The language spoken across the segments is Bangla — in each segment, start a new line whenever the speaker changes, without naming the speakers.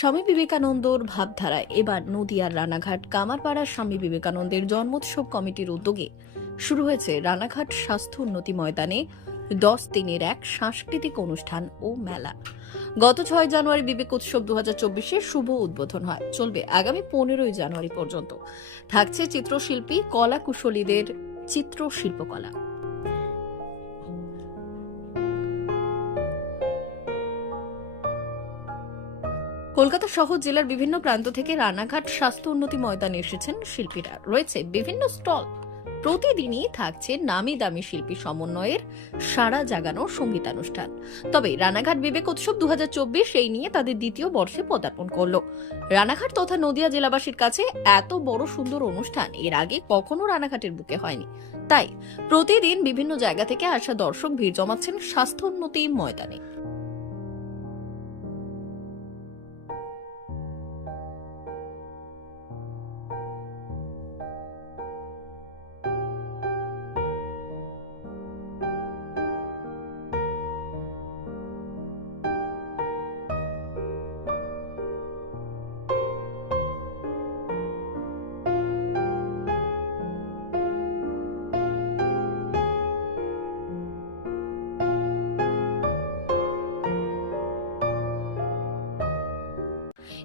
স্বামী বিবেকানন্দর ভাবধারায় এবার নদিয়ার রানাঘাট কামারপাড়া স্বামী বিবেকানন্দের জন্মোৎসব কমিটির উদ্যোগে শুরু হয়েছে রানাঘাট স্বাস্থ্য উন্নতি ময়দানে দশ দিনের এক সাংস্কৃতিক অনুষ্ঠান ও মেলা। গত ছয় জানুয়ারি বিবেক উৎসব দু হাজার শুভ উদ্বোধন হয়। চলবে আগামী পনেরোই জানুয়ারি পর্যন্ত। থাকছে চিত্রশিল্পী কলা কুশলীদের চিত্র শিল্পকলা কলকাতা শহর জেলার বিভিন্ন প্রান্ত থেকে রানাঘাট স্বাস্থ্য উন্নতি ময়দানে এসেছেন শিল্পীরা। রয়েছে বিভিন্ন স্টল। প্রতিদিনই থাকছে নামি দামি শিল্পী সমন্বয়ের সারা জাগানো সঙ্গীতানুষ্ঠান। তবে রানাঘাট বিবেক উৎসব দুহাজার চব্বিশ এই নিয়ে তাদের দ্বিতীয় বর্ষে পদার্পণ করল। রানাঘাট তথা নদিয়া জেলাবাসীর কাছে এত বড় সুন্দর অনুষ্ঠান, এর আগে কখনো রানাঘাটের বুকে হয়নি। তাই প্রতিদিন বিভিন্ন জায়গা থেকে আসা দর্শক ভিড় জমাচ্ছেন স্বাস্থ্য উন্নতি ময়দানে।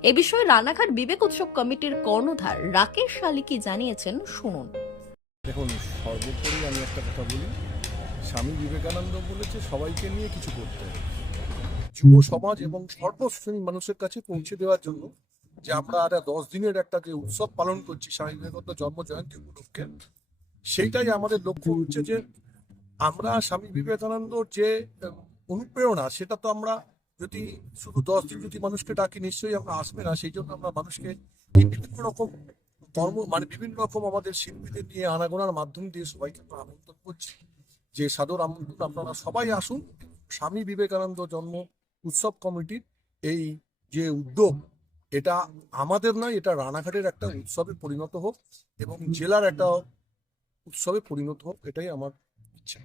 এ বিষয়ে রানাঘাট বিবেক উৎসব কমিটির কর্ণধার রাকেশ শালিকি জানিয়েছেন, শুনুন।
দেখুন, সর্বোপরি আমি একটা কথা বলি। স্বামী বিবেকানন্দ বলেছে, সবাইকে নিয়ে কিছু করতে যুব সমাজ এবং সর্বশ্রেণীর মানুষের কাছে পৌঁছে দেওয়ার জন্য যে আমরা একটা দশ দিনের একটা যে উৎসব পালন করছি, স্বামী বিবেকানন্দ জন্ম জয়ন্তী উপলক্ষে, সেইটাই আমাদের লক্ষ্য হচ্ছে যে আমরা স্বামী বিবেকানন্দর যে অনুপ্রেরণা, সেটা তো আমরা যদি শুধু দশ দিন যদি মানুষকে ডাকি, নিশ্চয়ই আমরা আসবে না। সেই জন্য আমরা মানুষকে বিভিন্ন রকম কর্ম মানে বিভিন্ন রকম আমাদের শিল্পীদের নিয়ে আনাগোনার মাধ্যম দিয়ে সবাইকে আমরা আমন্ত্রণ করছি। যে সাদর আমন্ত্রণ আপনারা সবাই আসুন। স্বামী বিবেকানন্দ জন্ম উৎসব কমিটির এই যে উদ্যোগ, এটা আমাদের নয়, এটা রানাঘাটের একটা উৎসবে পরিণত হোক এবং জেলার একটা উৎসবে পরিণত হোক, এটাই আমার ইচ্ছা।